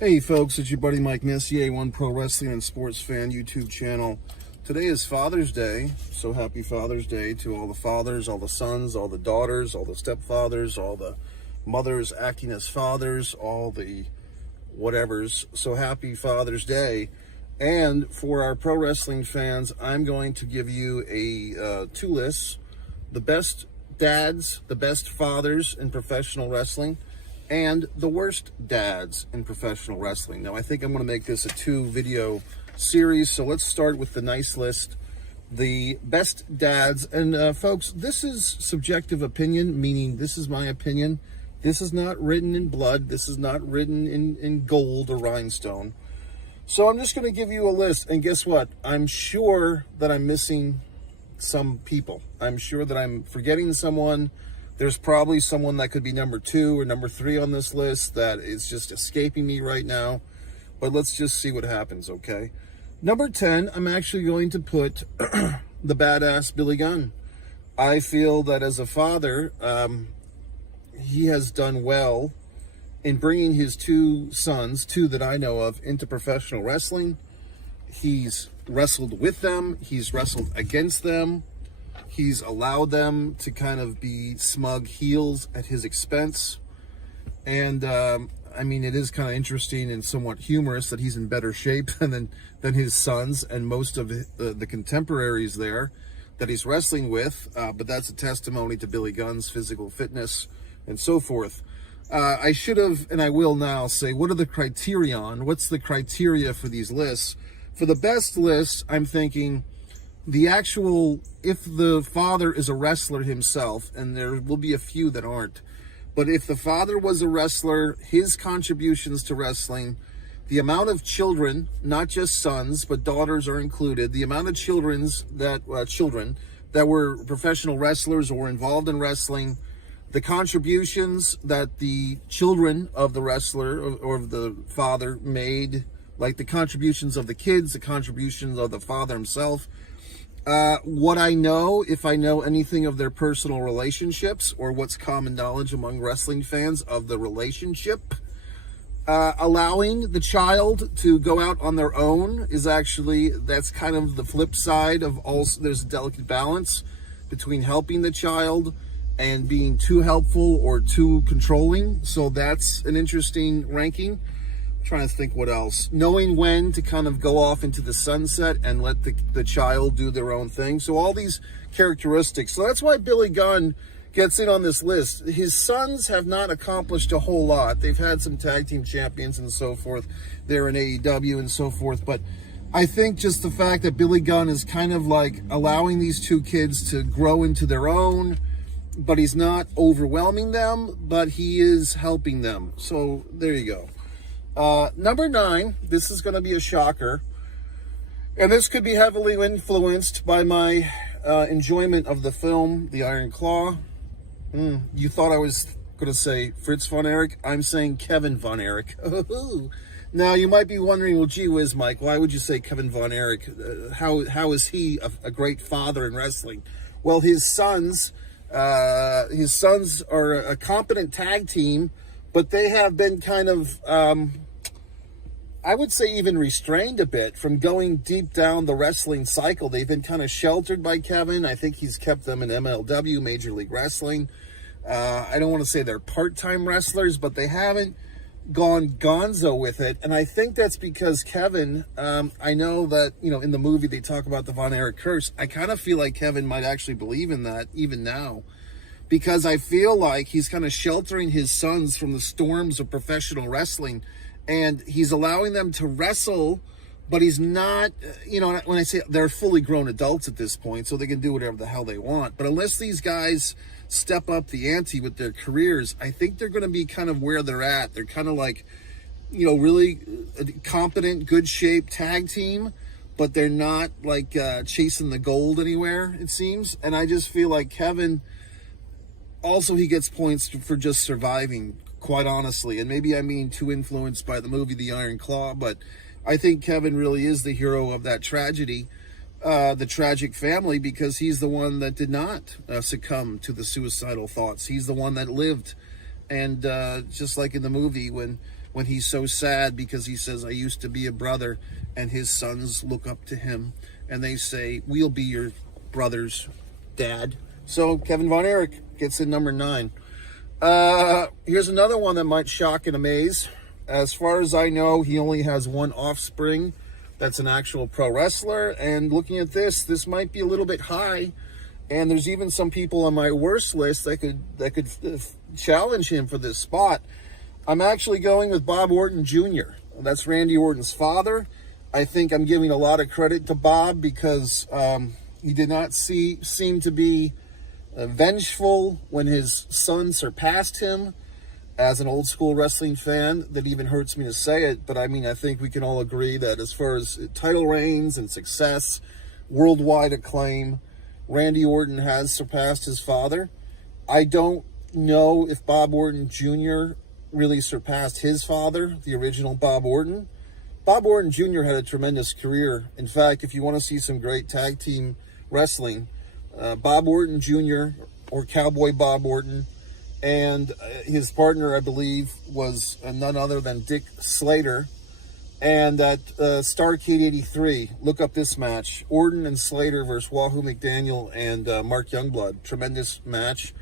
Hey folks, it's your buddy Mike Messier, One Pro Wrestling and Sports Fan YouTube channel. Today is Father's Day, so happy Father's Day to all the fathers, all the sons, all the daughters, all the stepfathers, all the mothers acting as fathers, all the whatevers. So happy Father's Day. And for our pro wrestling fans, I'm going to give you a two lists: the best dads, the best fathers in professional wrestling, and the worst dads in professional wrestling. Now, I think I'm going to make this a 2-video series, so let's start with the nice list, the best dads. And folks, this is subjective opinion, meaning this is my opinion. This is not written in blood. This is not written in gold or rhinestone. So I'm just going to give you a list, and guess what? I'm sure that I'm missing some people. I'm sure that I'm forgetting someone. There's probably someone that could be number 2 or number 3 on this list that is just escaping me right now. But let's just see what happens, okay? Number 10, I'm actually going to put the badass Billy Gunn. I feel that as a father, he has done well in bringing his 2 sons, 2 that I know of, into professional wrestling. He's wrestled with them. He's wrestled against them. He's allowed them to kind of be smug heels at his expense. And, I mean, it is kind of interesting and somewhat humorous that he's in better shape than his sons and most of the contemporaries there that he's wrestling with. But that's a testimony to Billy Gunn's physical fitness and so forth. I should have, and I will now, say, what are the criterion? What's the criteria for these lists? For the best lists, I'm thinking the actual, if the father is a wrestler himself, and there will be a few that aren't, but if the father was a wrestler, his contributions to wrestling, the amount of children, not just sons, but daughters are included, the amount of children that were professional wrestlers or involved in wrestling, the contributions that the children of the wrestler or of the father made, like the contributions of the kids, the contributions of the father himself. What I know, if I know anything of their personal relationships or what's common knowledge among wrestling fans of the relationship, allowing the child to go out on their own is actually, that's kind of the flip side of also, there's a delicate balance between helping the child and being too helpful or too controlling. So that's an interesting ranking. Trying to think what else. Knowing when to kind of go off into the sunset and let the child do their own thing. So all these characteristics. So that's why Billy Gunn gets in on this list. His sons have not accomplished a whole lot. They've had some tag team champions and so forth. They're in AEW and so forth. But I think just the fact that Billy Gunn is kind of like allowing these 2 kids to grow into their own, but he's not overwhelming them, but he is helping them. So there you go. Number 9, this is going to be a shocker, and this could be heavily influenced by my enjoyment of the film, The Iron Claw. You thought I was going to say Fritz von Erich. I'm saying Kevin von Erich. Now, you might be wondering, well, gee whiz, Mike, why would you say Kevin von Erich? How is he a great father in wrestling? Well, his sons are a competent tag team, but they have been kind of, I would say even restrained a bit from going deep down the wrestling cycle. They've been kind of sheltered by Kevin. I think he's kept them in MLW, Major League Wrestling. I don't want to say they're part-time wrestlers, but they haven't gone gonzo with it. And I think that's because Kevin, I know that, in the movie they talk about the Von Erich curse. I kind of feel like Kevin might actually believe in that even now, because I feel like he's kind of sheltering his sons from the storms of professional wrestling, and he's allowing them to wrestle, but he's not, when I say they're fully grown adults at this point, so they can do whatever the hell they want. But unless these guys step up the ante with their careers, I think they're going to be kind of where they're at. They're kind of like, really competent, good shape tag team, but they're not like chasing the gold anywhere, it seems. And I just feel like Kevin, also, he gets points for just surviving, quite honestly. And maybe I'm being too influenced by the movie The Iron Claw, but I think Kevin really is the hero of that tragedy, the tragic family, because he's the one that did not succumb to the suicidal thoughts. He's the one that lived. And just like in the movie, when when he's so sad because he says, I used to be a brother, and his sons look up to him and they say, we'll be your brother's dad. So Kevin Von Erich gets in number 9. Here's another one that might shock and amaze. As far as I know, he only has one offspring that's an actual pro wrestler. And looking at this might be a little bit high. And there's even some people on my worst list that could challenge him for this spot. I'm actually going with Bob Orton Jr. That's Randy Orton's father. I think I'm giving a lot of credit to Bob because he did not seem to be vengeful when his son surpassed him. As an old school wrestling fan, that even hurts me to say it, but I mean, I think we can all agree that as far as title reigns and success, worldwide acclaim, Randy Orton has surpassed his father. I don't know if Bob Orton Jr. really surpassed his father, the original Bob Orton. Bob Orton Jr. had a tremendous career. In fact, if you want to see some great tag team wrestling, Bob Orton Jr. or Cowboy Bob Orton, and his partner, I believe, was none other than Dick Slater. And at Starrcade 83, look up this match. Orton and Slater versus Wahoo McDaniel and Mark Youngblood. Tremendous match.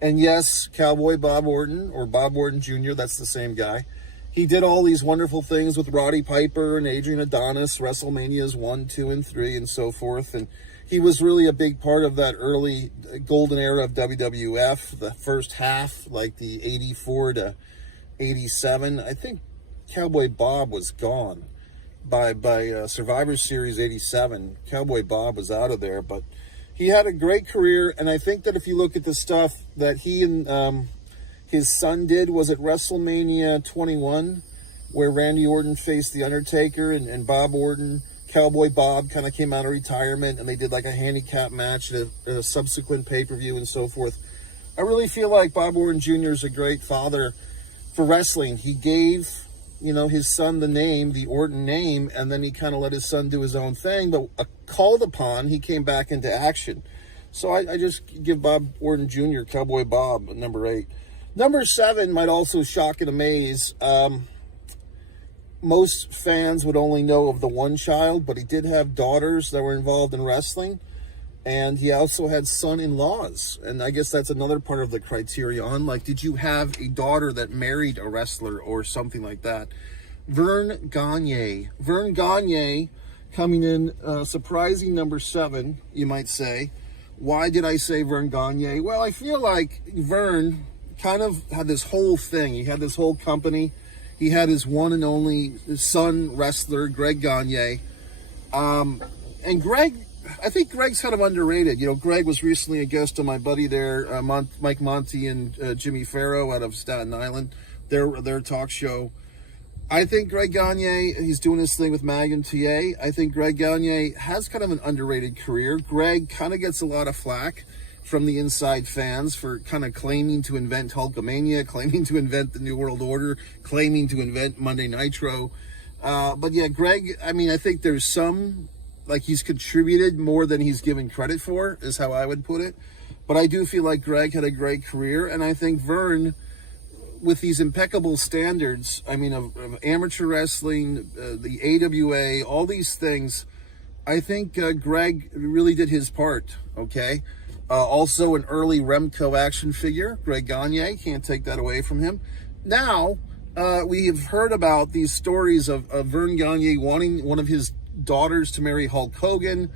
And yes, Cowboy Bob Orton, or Bob Orton Jr., that's the same guy. He did all these wonderful things with Roddy Piper and Adrian Adonis, WrestleManias 1, 2, and 3, and so forth. And he was really a big part of that early golden era of WWF, the first half, like the 84 to 87. I think Cowboy Bob was gone by Survivor Series 87. Cowboy Bob was out of there, but he had a great career, and I think that if you look at the stuff that he and his son did, was at WrestleMania 21, where Randy Orton faced The Undertaker, and Bob Orton, Cowboy Bob, kind of came out of retirement, and they did like a handicap match at a subsequent pay-per-view and so forth. I really feel like Bob Orton Jr. is a great father for wrestling. He gave, his son the name, the Orton name, and then he kind of let his son do his own thing, but called upon, he came back into action. So I just give Bob Orton Jr., Cowboy Bob, number 8. Number 7 might also shock and amaze. Most fans would only know of the one child, but he did have daughters that were involved in wrestling, and he also had son-in-laws, and I guess that's another part of the criterion. Like, did you have a daughter that married a wrestler or something like that? Verne Gagne. Verne Gagne coming in surprising number 7, you might say. Why did I say Verne Gagne? Well, I feel like Verne kind of had this whole thing. He had this whole company. He had his one and only son wrestler, Greg Gagne. And Greg, I think Greg's kind of underrated. Greg was recently a guest on my buddy there, Mike Monty and Jimmy Farrow out of Staten Island, their talk show. I think Greg Gagne, he's doing his thing with Magnum TA. I think Greg Gagne has kind of an underrated career. Greg kind of gets a lot of flack from the inside fans for kind of claiming to invent Hulkamania, claiming to invent the New World Order, claiming to invent Monday Nitro. But yeah, Greg, I think there's some, like, he's contributed more than he's given credit for, is how I would put it. But I do feel like Greg had a great career, and I think Verne, with these impeccable standards, of amateur wrestling, the AWA, all these things, I think Greg really did his part, okay? Also an early Remco action figure, Greg Gagne, can't take that away from him. Now, we have heard about these stories of Verne Gagne wanting one of his daughters to marry Hulk Hogan.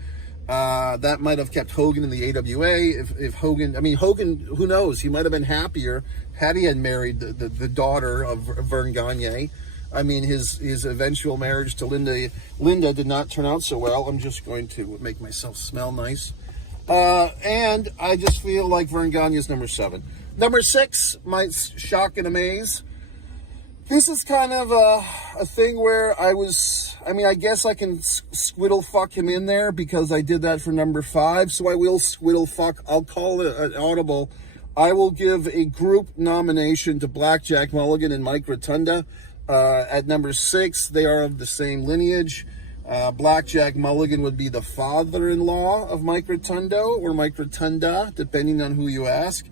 That might have kept Hogan in the AWA. If Hogan, Hogan, who knows? He might have been happier had he had married the daughter of Verne Gagne. His eventual marriage to Linda did not turn out so well. I'm just going to make myself smell nice. And I just feel like Verne Gagne is number 7. Number 6 might shock and amaze. This is kind of a thing where I guess I can squiddle fuck him in there because I did that for number 5. So I will squiddle fuck. I'll call it an audible. I will give a group nomination to Blackjack Mulligan and Mike Rotunda. At number 6, they are of the same lineage. Blackjack Mulligan would be the father-in-law of Mike Rotundo or Mike Rotunda, depending on who you ask.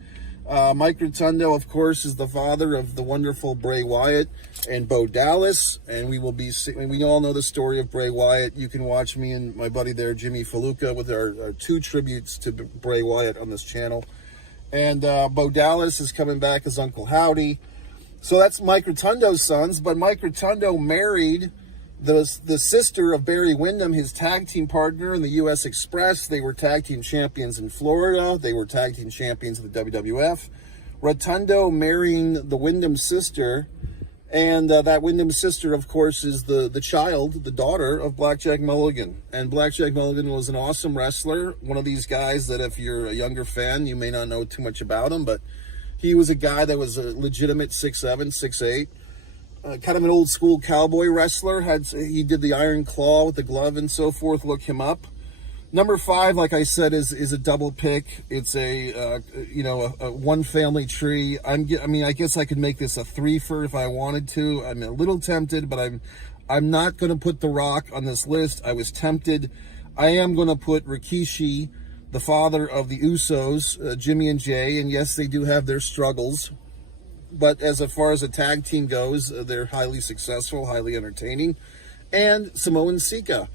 Mike Rotundo, of course, is the father of the wonderful Bray Wyatt and Bo Dallas, and we all know the story of Bray Wyatt. You can watch me and my buddy there, Jimmy Faluca, with our 2 tributes to Bray Wyatt on this channel. And Bo Dallas is coming back as Uncle Howdy. So that's Mike Rotundo's sons, but Mike Rotundo married the sister of Barry Windham, his tag team partner in the U.S. Express. They were tag team champions in Florida. They were tag team champions of the WWF. Rotundo marrying the Windham sister, and that Windham sister, of course, is the daughter of Blackjack Mulligan. And Blackjack Mulligan was an awesome wrestler, one of these guys that if you're a younger fan, you may not know too much about him, but he was a guy that was a legitimate 6'7", 6'8", kind of an old school cowboy wrestler. He did the Iron Claw with the glove and so forth. Look him up. Number 5, like I said, is a double pick. It's a one family tree. I guess I could make this a 3-fer if I wanted to. I'm a little tempted, but I'm not going to put The Rock on this list. I was tempted. I am going to put Rikishi, the father of the Usos, Jimmy and Jay, and yes, they do have their struggles. But as far as a tag team goes, they're highly successful, highly entertaining. And Samoan Sika.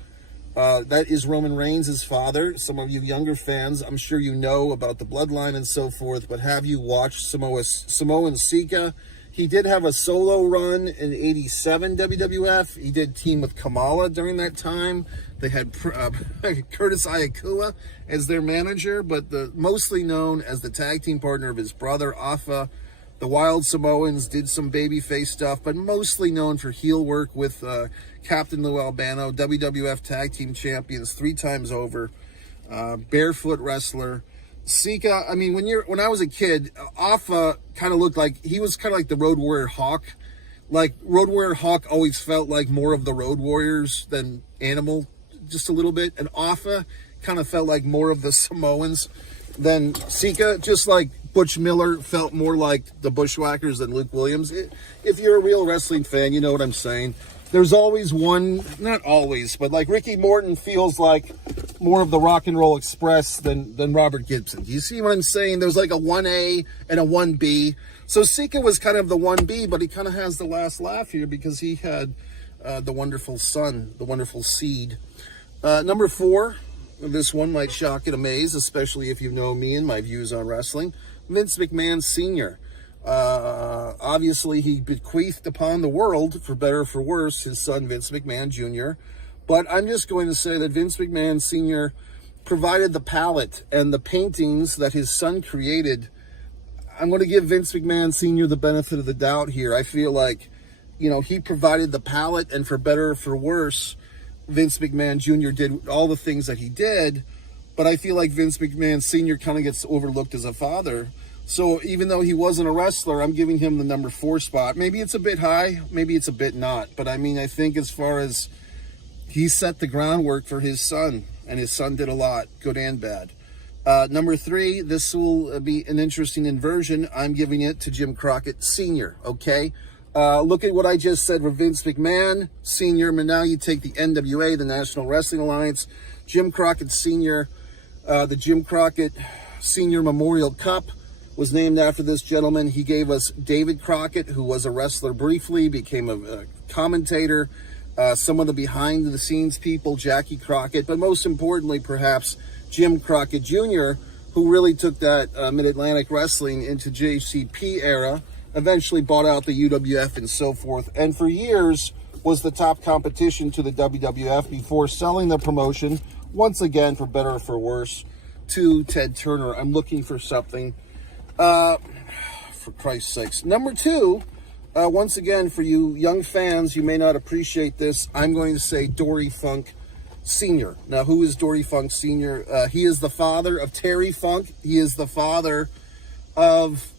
That is Roman Reigns' father. Some of you younger fans, I'm sure you know about the bloodline and so forth, but have you watched Samoan Sika? He did have a solo run in '87 WWF. He did team with Kamala during that time. They had Curtis Iakua as their manager, but mostly known as the tag team partner of his brother, Afa. The Wild Samoans did some babyface stuff, but mostly known for heel work with Captain Lou Albano, WWF Tag Team Champions 3 times over, barefoot wrestler. Sika, when I was a kid, Afa kind of looked like, he was kind of like the Road Warrior Hawk. Like, Road Warrior Hawk always felt like more of the Road Warriors than Animal, just a little bit. And Afa kind of felt like more of the Samoans than Sika, just like Butch Miller felt more like the Bushwhackers than Luke Williams. If you're a real wrestling fan, you know what I'm saying. There's always one, not always, but like Ricky Morton feels like more of the Rock and Roll Express than Robert Gibson. Do you see what I'm saying? There's like a 1A and a 1B. So Sika was kind of the 1B, but he kind of has the last laugh here because he had the wonderful son, the wonderful seed. Number 4, this one might shock and amaze, especially if you know me and my views on wrestling. Vince McMahon Sr. Obviously, he bequeathed upon the world, for better or for worse, his son Vince McMahon Jr. But I'm just going to say that Vince McMahon Sr. provided the palette and the paintings that his son created. I'm going to give Vince McMahon Sr. the benefit of the doubt here. I feel like, he provided the palette, and for better or for worse, Vince McMahon Jr. did all the things that he did. But I feel like Vince McMahon Sr. kind of gets overlooked as a father. So even though he wasn't a wrestler, I'm giving him the number 4 spot. Maybe it's a bit high, maybe it's a bit not. But I think as far as he set the groundwork for his son, and his son did a lot, good and bad. Number 3, this will be an interesting inversion. I'm giving it to Jim Crockett Sr., okay? Look at what I just said for Vince McMahon Sr., but now you take the NWA, the National Wrestling Alliance, Jim Crockett Sr., the Jim Crockett Sr. Memorial Cup was named after this gentleman. He gave us David Crockett, who was a wrestler briefly, became a commentator, some of the behind-the-scenes people, Jackie Crockett, but most importantly, perhaps, Jim Crockett Jr., who really took that Mid-Atlantic Wrestling into JCP era, eventually bought out the UWF and so forth, and for years was the top competition to the WWF before selling the promotion, once again, for better or for worse, to Ted Turner. I'm looking for something. For Christ's sakes. Number 2, once again, for you young fans, you may not appreciate this. I'm going to say Dory Funk Sr. Now, who is Dory Funk Sr.? He is the father of Terry Funk. He is the father of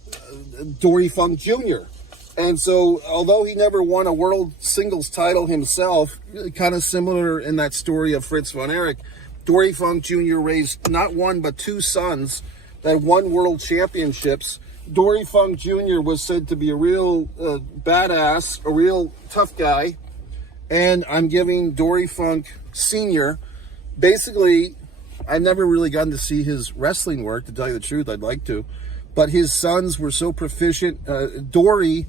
Dory Funk Jr. And so, although he never won a world singles title himself, kind of similar in that story of Fritz von Erich, Dory Funk Jr. raised not 1 but 2 sons that won world championships. Dory Funk Jr. was said to be a real badass, a real tough guy, and I'm giving Dory Funk Sr. Basically, I've never really gotten to see his wrestling work, to tell you the truth. I'd like to, but his sons were so proficient. Dory,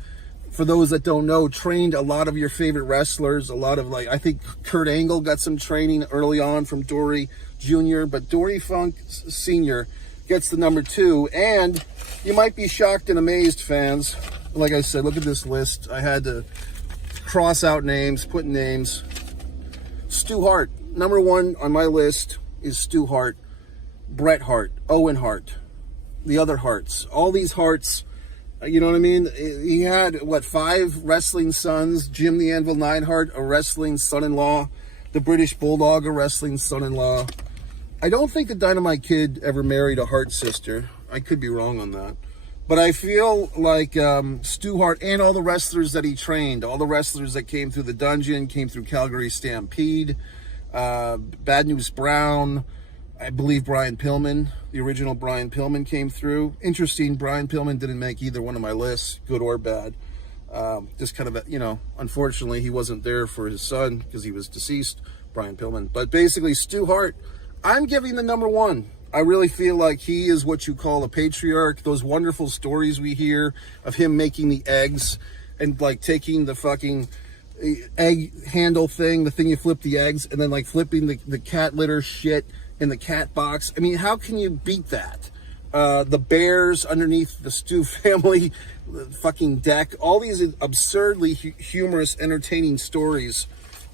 for those that don't know, trained a lot of your favorite wrestlers. A lot of, like, I think Kurt Angle got some training early on from Dory Jr., but Dory Funk Sr. gets the number 2. And you might be shocked and amazed, fans. Like I said, look at this list. I had to cross out names, put names. Stu Hart, number 1 on my list is Stu Hart. Bret Hart, Owen Hart, the other Harts, all these Harts, you know what I mean? He had, what, 5 wrestling sons, Jim the Anvil Neidhart, a wrestling son-in-law, the British Bulldog, a wrestling son-in-law. I don't think the Dynamite Kid ever married a Hart sister. I could be wrong on that. But I feel like Stu Hart and all the wrestlers that he trained, all the wrestlers that came through the dungeon, came through Calgary Stampede, Bad News Brown, I believe Brian Pillman, the original Brian Pillman, came through. Interesting, Brian Pillman didn't make either one of my lists, good or bad. Just kind of, you know, unfortunately he wasn't there for his son because he was deceased, Brian Pillman. But basically, Stu Hart, I'm giving the number 1. I really feel like he is what you call a patriarch. Those wonderful stories we hear of him making the eggs and, like, taking the fucking egg handle thing, the thing you flip the eggs, and then, like, flipping the cat litter shit in the cat box. I mean, how can you beat that? The bears underneath the Stu family fucking deck, all these absurdly humorous, entertaining stories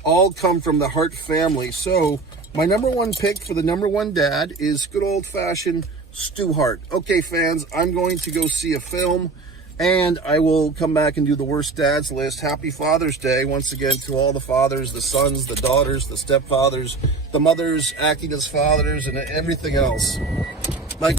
all come from the Hart family. So my number 1 pick for the number 1 dad is good old-fashioned Stu Hart. Okay, fans, I'm going to go see a film, and I will come back and do the worst dads list. Happy Father's Day once again to all the fathers, the sons, the daughters, the stepfathers, the mothers acting as fathers, and everything else.